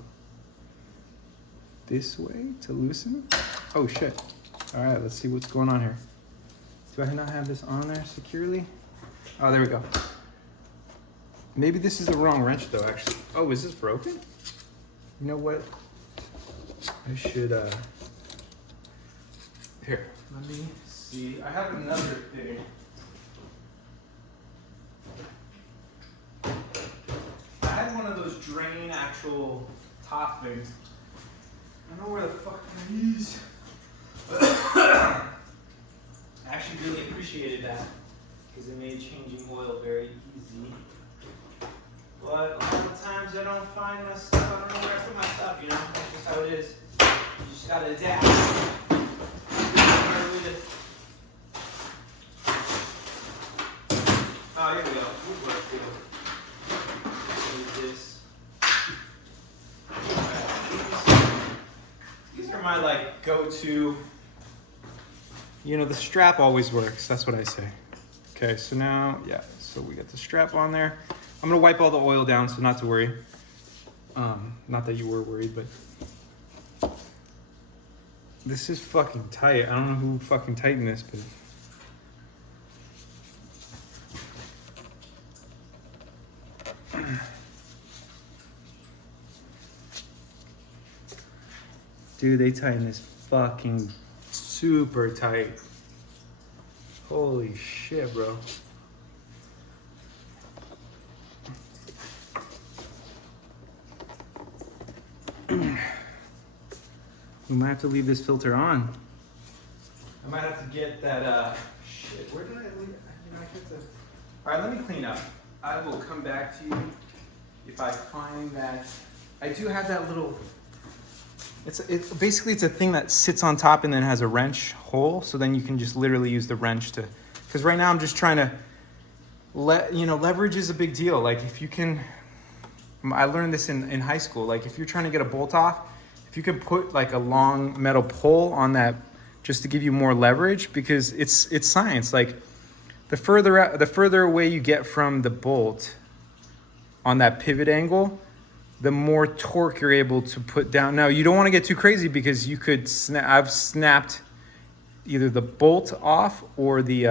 this way to loosen. Oh shit. All right, let's see what's going on here. Do I not have this on there securely? Oh, there we go. Maybe this is the wrong wrench though, actually. Oh, is this broken? You know what? I should, here, let me see. I have another thing. I had one of those drain actual top things. I don't know where the fuck it is. I actually really appreciated that because it made changing oil very easy. But a lot of times I don't find my stuff. I don't know where I put my stuff, you know? That's just how it is. You just gotta adapt. Oh, here we go. We'll work too. This. These are my like go-to. You know, the strap always works. That's what I say. Okay, so now, yeah. So we got the strap on there. I'm gonna wipe all the oil down, so not to worry. Not that you were worried, but this is fucking tight. I don't know who fucking tightened this, but dude, they tighten this fucking super tight. Holy shit, bro. We might have to leave this filter on. I might have to get that, shit, where did I leave it? You know, I get the... All right, let me clean up. I will come back to you if I find that. I do have that little, basically it's a thing that sits on top and then has a wrench hole. So then you can just literally use the wrench to, because right now I'm just trying to leverage is a big deal. Like if you can, I learned this in high school. Like if you're trying to get a bolt off, if you can put like a long metal pole on that just to give you more leverage, because it's science. Like the further away you get from the bolt on that pivot angle, the more torque you're able to put down. Now you don't want to get too crazy because you could I've snapped either the bolt off or the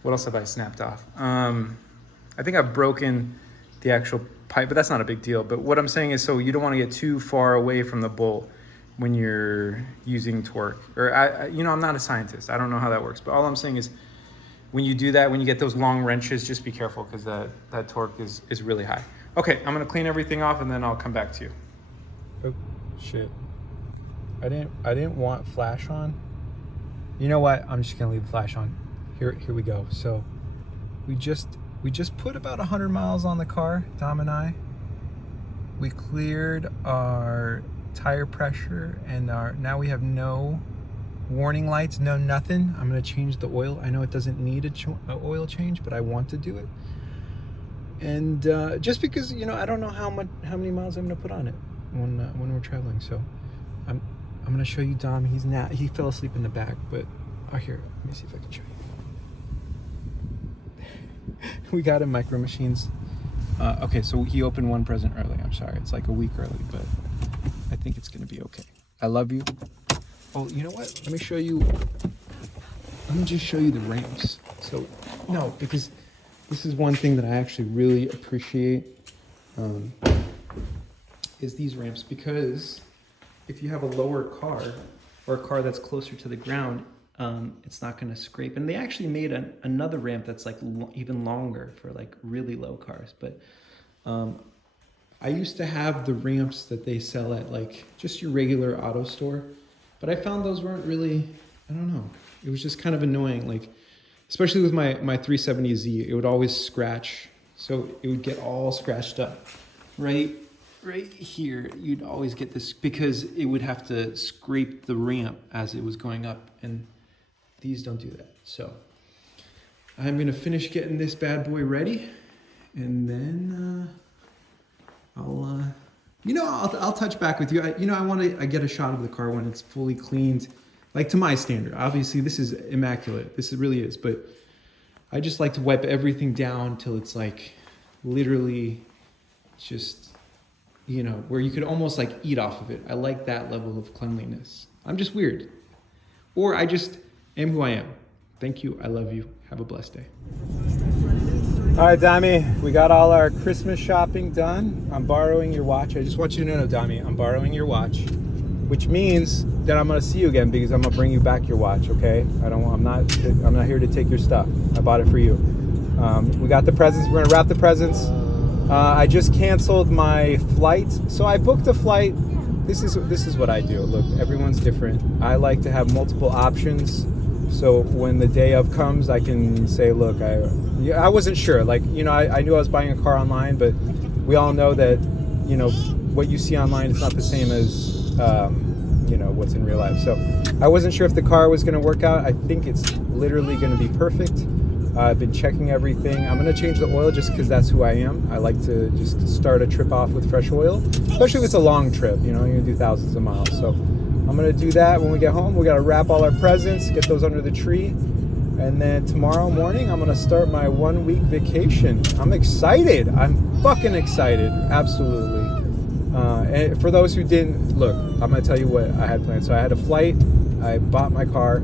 what else have I snapped off? I think I've broken the actual pipe, but that's not a big deal. But what I'm saying is, so you don't want to get too far away from the bolt when you're using torque. Or I'm not a scientist. I don't know how that works. But all I'm saying is, when you do that, when you get those long wrenches, just be careful because that torque is really high. Okay, I'm gonna clean everything off and then I'll come back to you. Oh shit! I didn't want flash on. You know what? I'm just gonna leave the flash on. Here we go. So we just put about 100 miles on the car, Dom and I. We cleared our tire pressure and now we have no warning lights, no nothing. I'm gonna change the oil. I know it doesn't need a oil change, but I want to do it. And just because, I don't know how many miles I'm gonna put on it when we're traveling. So I'm gonna show you Dom. He fell asleep in the back, but here, let me see if I can show you. We got him Micro Machines. Okay, so he opened one present early. I'm sorry, it's like a week early, but I think it's gonna be okay. I love you. Oh, you know what? Let me just show you the ramps. So, no, because this is one thing that I actually really appreciate is these ramps, because if you have a lower car or a car that's closer to the ground, it's not going to scrape. And they actually made another ramp that's like even longer for like really low cars. But I used to have the ramps that they sell at like just your regular auto store, but I found those weren't really, I don't know. It was just kind of annoying. Like, especially with my 370Z, it would always scratch. So it would get all scratched up. Right here, you'd always get this because it would have to scrape the ramp as it was going up. And These don't do that. So I'm gonna finish getting this bad boy ready, and then I'll touch back with you. I get a shot of the car when it's fully cleaned, like to my standard. Obviously, this is immaculate. This really is, but I just like to wipe everything down till it's like literally just, where you could almost like eat off of it. I like that level of cleanliness. I'm just weird, or I just am who I am. Thank you. I love you. Have a blessed day. All right, Dami, we got all our Christmas shopping done. I'm borrowing your watch. I just want you to know, Dami, I'm borrowing your watch, which means that I'm gonna see you again because I'm gonna bring you back your watch. Okay? I'm not here to take your stuff. I bought it for you. We got the presents. We're gonna wrap the presents. I just canceled my flight, so I booked a flight. This is what I do. Look, everyone's different. I like to have multiple options. So when the day of comes, I can say, look, I wasn't sure. Like, I knew I was buying a car online, but we all know that, what you see online is not the same as, what's in real life. So I wasn't sure if the car was going to work out. I think it's literally going to be perfect. I've been checking everything. I'm going to change the oil just because that's who I am. I like to just start a trip off with fresh oil, especially if it's a long trip. You're going to do thousands of miles. So I'm going to do that when we get home. We got to wrap all our presents, get those under the tree. And then tomorrow morning, I'm going to start my 1 week vacation. I'm excited. I'm fucking excited. Absolutely. And for those who didn't, look, I'm going to tell you what I had planned. So I had a flight. I bought my car.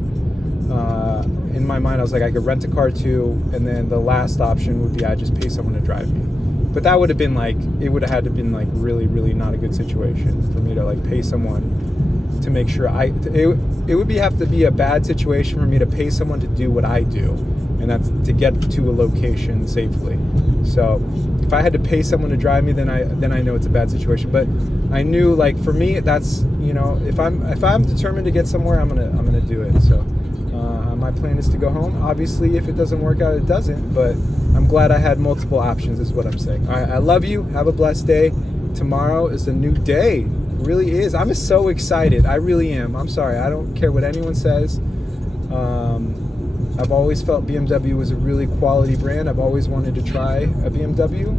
In my mind, I was like, I could rent a car too. And then the last option would be I just pay someone to drive me. But that would have been like, it would have had to been like really, really not a good situation for me to like pay someone to make sure it would have to be a bad situation for me to pay someone to do what I do, and that's to get to a location safely. So if I had to pay someone to drive me, then I know it's a bad situation. But I knew, like, for me, that's, if I'm determined to get somewhere, I'm gonna do it. So my plan is to go home. Obviously, if it doesn't work out, it doesn't. But I'm glad I had multiple options, is what I'm saying. All right, I love you. Have a blessed day. Tomorrow is a new day. It really is. I'm so excited. I really am. I'm sorry. I don't care what anyone says. I've always felt BMW was a really quality brand. I've always wanted to try a BMW.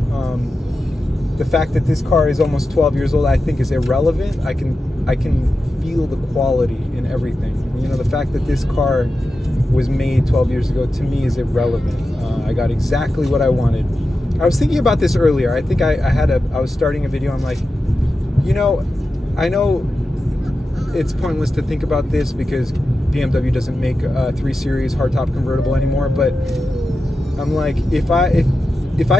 The fact that this car is almost 12 years old, I think, is irrelevant. I can feel the quality in everything. The fact that this car was made 12 years ago, to me, is irrelevant. I got exactly what I wanted. I was thinking about this earlier. I think I was starting a video. I'm like, I know it's pointless to think about this because BMW doesn't make a 3 Series hardtop convertible anymore, but I'm like, if I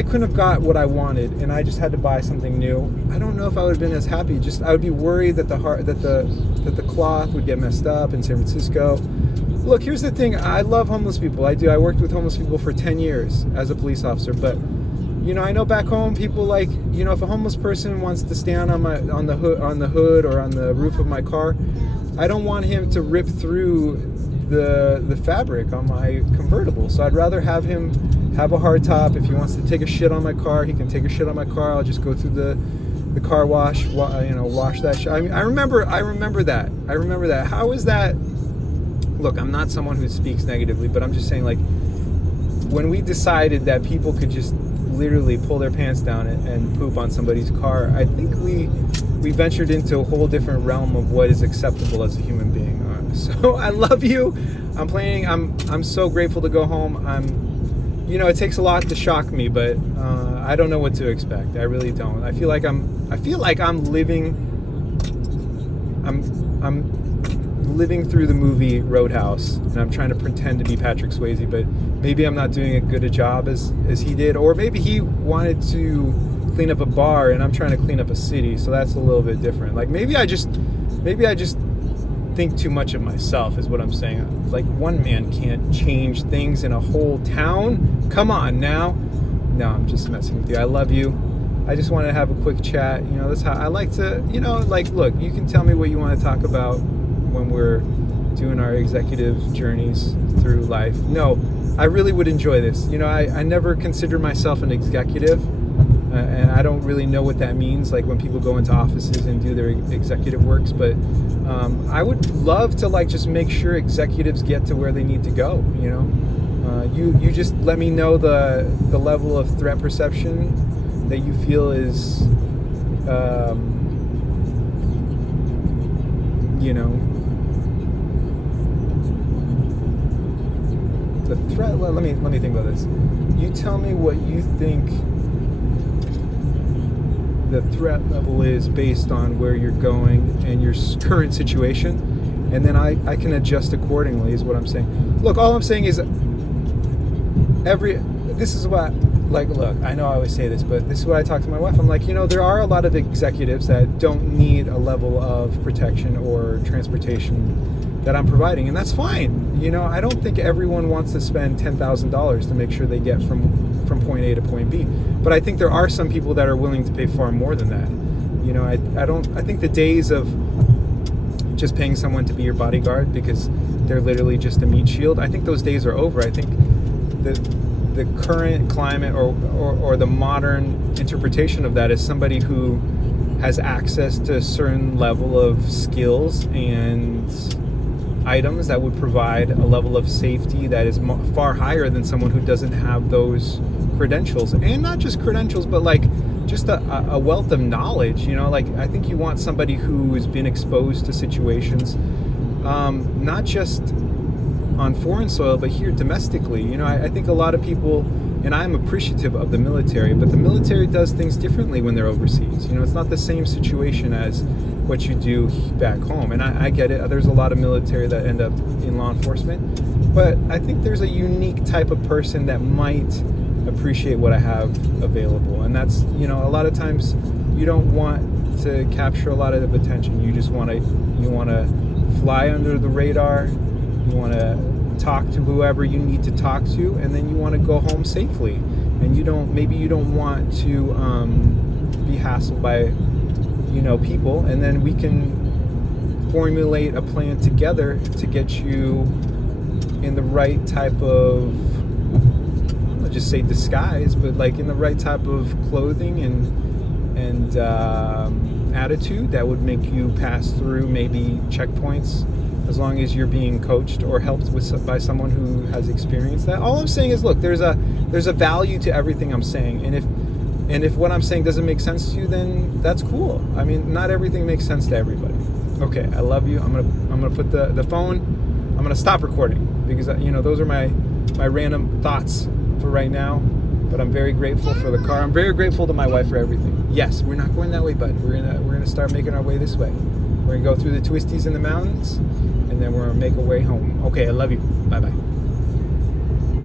couldn't have got what I wanted and I just had to buy something new, I don't know if I would have been as happy. I would be worried that the cloth would get messed up in San Francisco. Look, here's the thing. I love homeless people. I do. I worked with homeless people for 10 years as a police officer, but I know back home people like, if a homeless person wants to stand on the hood or on the roof of my car, I don't want him to rip through the fabric on my convertible. So I'd rather have him have a hard top. If he wants to take a shit on my car, he can take a shit on my car. I'll just go through the car wash, wash that shit. I mean, I remember that. How is that? Look, I'm not someone who speaks negatively, but I'm just saying, like, when we decided that people could just literally pull their pants down and poop on somebody's car, I think we ventured into a whole different realm of what is acceptable as a human being. So I love you. I'm so grateful to go home. It takes a lot to shock me, but I don't know what to expect. I really don't. I feel like I'm living through the movie Roadhouse, and I'm trying to pretend to be Patrick Swayze, but maybe I'm not doing as good a job as he did, or maybe he wanted to clean up a bar and I'm trying to clean up a city, so that's a little bit different. Like, maybe I just think too much of myself, is what I'm saying. Like, one man can't change things in a whole town. Come on now. No, I'm just messing with you. I love you. I just want to have a quick chat. That's how I like to, look, you can tell me what you want to talk about when we're doing our executive journeys through life. No, I really would enjoy this. I never consider myself an executive. And I don't really know what that means, like when people go into offices and do their executive works, but I would love to like just make sure executives get to where they need to go, you know. You just let me know the level of threat perception that you feel is you know, the threat. Let me think about this. You tell me what you think the threat level is based on where you're going and your current situation, and then I can adjust accordingly, is what I'm saying. Look, all I'm saying is this is what, like, look, I know I always say this, but this is what I talk to my wife. I'm like, you know, there are a lot of executives that don't need a level of protection or transportation that I'm providing, and that's fine. You know, I don't think everyone wants to spend $10,000 to make sure they get from point A to point B. But I think there are some people that are willing to pay far more than that. You know, I think the days of just paying someone to be your bodyguard because they're literally just a meat shield, I think those days are over. I think the current climate or the modern interpretation of that is somebody who has access to a certain level of skills and items that would provide a level of safety that is far higher than someone who doesn't have those credentials. And not just credentials, but like just a wealth of knowledge, you know. Like, I think you want somebody who has been exposed to situations, not just on foreign soil, but here domestically. You know, I think a lot of people, and I'm appreciative of the military, but the military does things differently when they're overseas. You know, it's not the same situation as what you do back home. And I get it. There's a lot of military that end up in law enforcement, but I think there's a unique type of person that might appreciate what I have available. And that's, you know, a lot of times you don't want to capture a lot of attention. You just want to fly under the radar. You want to talk to whoever you need to talk to, and then you want to go home safely. And you don't want to be hassled by, you know, people. And then we can formulate a plan together to get you in the right type of, I'll just say disguise, but like in the right type of clothing and attitude that would make you pass through maybe checkpoints, as long as you're being coached or helped by someone who has experienced that. All I'm saying is, look, there's a value to everything I'm saying, and if what I'm saying doesn't make sense to you, then that's cool. I mean, not everything makes sense to everybody. Okay, I love you. I'm gonna put the phone. I'm gonna stop recording because, you know, those are my random thoughts for right now. But I'm very grateful for the car. I'm very grateful to my wife for everything. Yes, we're not going that way, bud. We're gonna start making our way this way. We're gonna go through the twisties in the mountains, and then we're gonna make our way home. Okay, I love you. Bye bye.